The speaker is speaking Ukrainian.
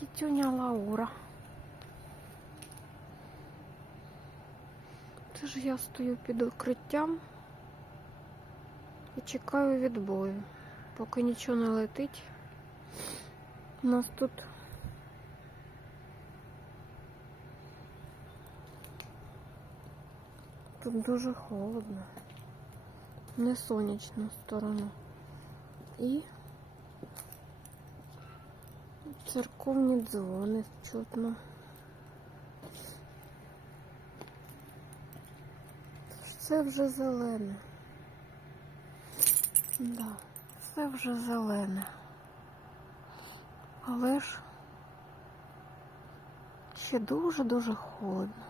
Кітюня Лаура. Це ж я стою під укриттям і чекаю відбою. Поки нічого не летить. У нас тут тут дуже холодно. Не сонячну сторону. І церковні дзвони чутно. Це вже зелене. Да, це вже зелене. Але ж ще дуже-дуже холодно.